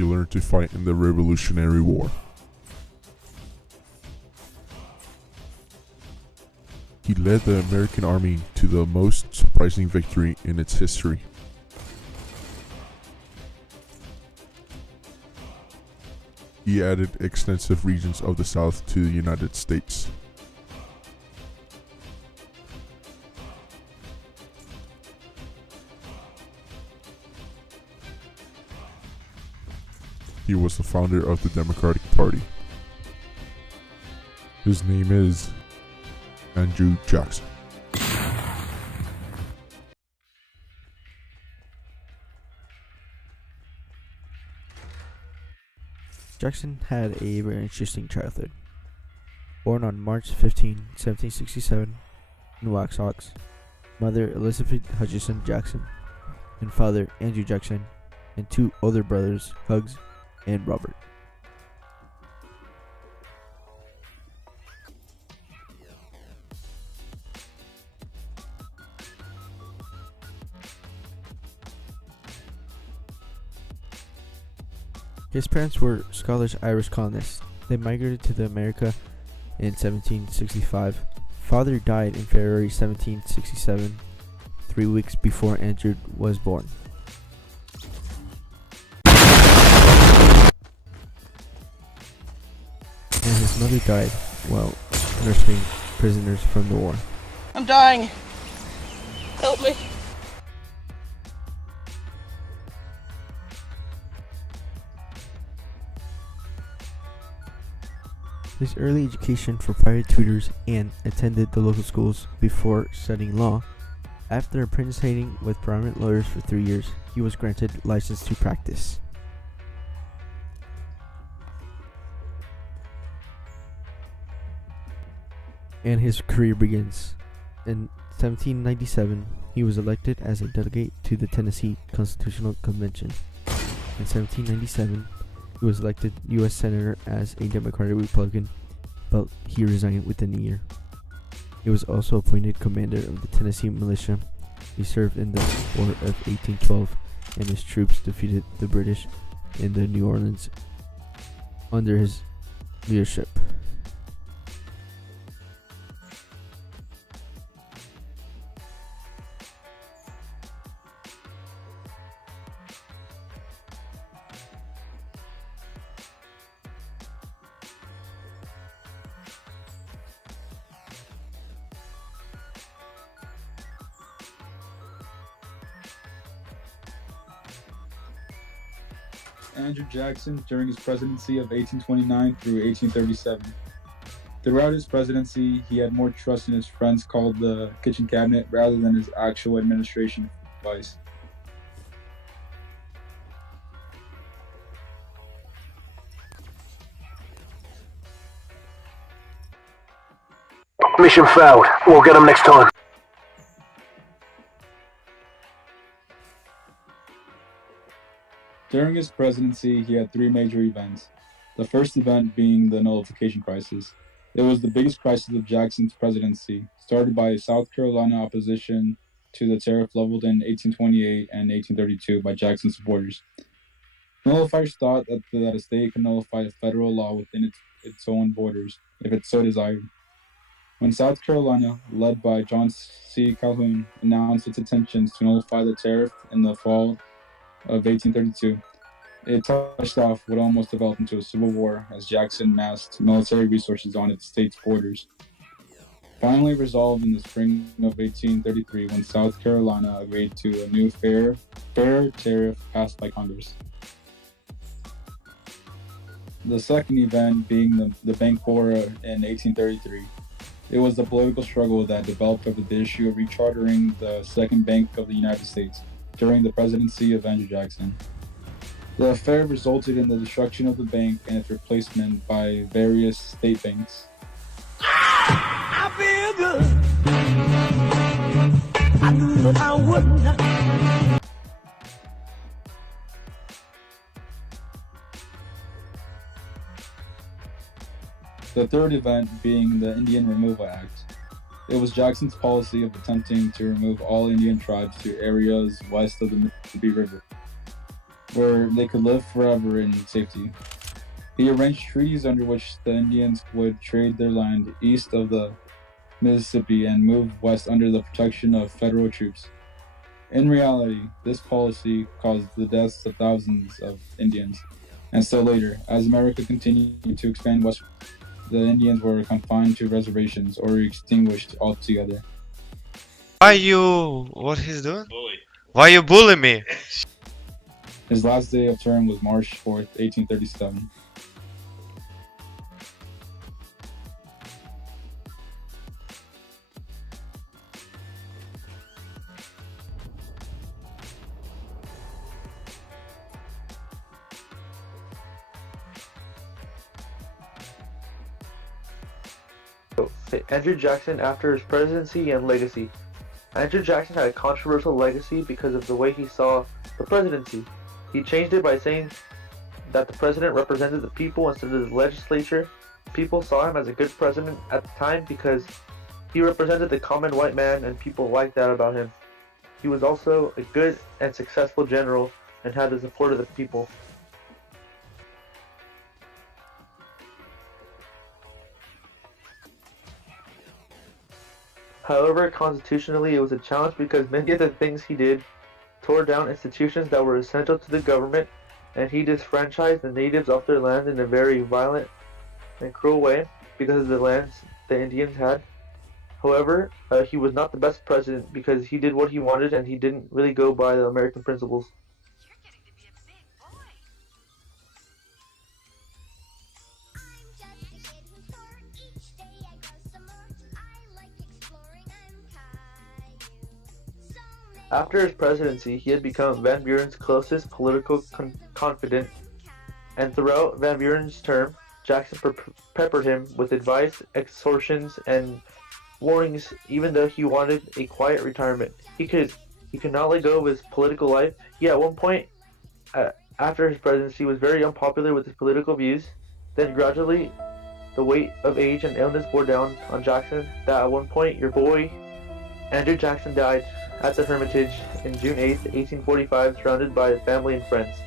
he learned to fight in the Revolutionary War. He led the American army to the most surprising victory in its history. He added extensive regions of the South to the United States. He was the founder of the Democratic Party. His name is Andrew Jackson. Jackson had a very interesting childhood. Born on March 15, 1767, in Waxhaws, mother Elizabeth Hutchison Jackson, and father Andrew Jackson, and two older brothers, Hugs and Robert. His parents were Scottish Irish colonists. They migrated to America in 1765. Father died in February 1767, 3 weeks before Andrew was born. And his mother died while nursing prisoners from the war. I'm dying. Help me. His early education for private tutors and attended the local schools before studying law. After apprenticing with prominent lawyers for 3 years, he was granted license to practice. And his career begins. In 1797, he was elected as a delegate to the Tennessee Constitutional Convention. In 1797, he was elected U.S. Senator as a Democratic Republican, but he resigned within a year. He was also appointed commander of the Tennessee Militia. He served in the War of 1812, and his troops defeated the British in the New Orleans under his leadership. Andrew Jackson during his presidency of 1829 through 1837. Throughout his presidency, he had more trust in his friends called the kitchen cabinet rather than his actual administration advice. Mission failed. We'll get them next time. During his presidency, he had three major events. The first event being the nullification crisis. It was the biggest crisis of Jackson's presidency, started by South Carolina opposition to the tariff leveled in 1828 and 1832 by Jackson's supporters. Nullifiers thought that a state could nullify a federal law within its own borders, if it so desired. When South Carolina, led by John C. Calhoun, announced its intentions to nullify the tariff in the fall of 1832, it touched off what almost developed into a civil war as Jackson massed military resources on its state's borders. Finally resolved in the spring of 1833 when South Carolina agreed to a new fair tariff passed by Congress. The second event being the Bank War in 1833. It was the political struggle that developed over the issue of rechartering the Second Bank of the United States during the presidency of Andrew Jackson. The affair resulted in the destruction of the bank and its replacement by various state banks. I feel good. I knew I would not. The third event being the Indian Removal Act. It was Jackson's policy of attempting to remove all Indian tribes to areas west of the Mississippi River. where they could live forever in safety. He arranged treaties under which the Indians would trade their land east of the Mississippi and move west under the protection of federal troops. In reality, this policy caused the deaths of thousands of Indians. And so later, as America continued to expand westward, the Indians were confined to reservations or extinguished altogether. What he's doing? Why you bully me? His last day of term was March 4th, 1837. Andrew Jackson after his presidency and legacy. Andrew Jackson had a controversial legacy because of the way he saw the presidency. He changed it by saying that the president represented the people instead of the legislature. People saw him as a good president at the time because he represented the common white man, and people liked that about him. He was also a good and successful general and had the support of the people. However, constitutionally, it was a challenge because many of the things he did tore down institutions that were essential to the government, and he disfranchised the natives off their land in a very violent and cruel way because of the lands the Indians had. However, he was not the best president because he did what he wanted and he didn't really go by the American principles. After his presidency, he had become Van Buren's closest political confidant, and throughout Van Buren's term, Jackson peppered him with advice, extortions, and warnings, even though he wanted a quiet retirement. He could not let go of his political life. He at one point, after his presidency, was very unpopular with his political views. Then gradually, the weight of age and illness bore down on Jackson, that at one point, your boy, Andrew Jackson, died at the Hermitage on June 8, 1845, surrounded by his family and friends.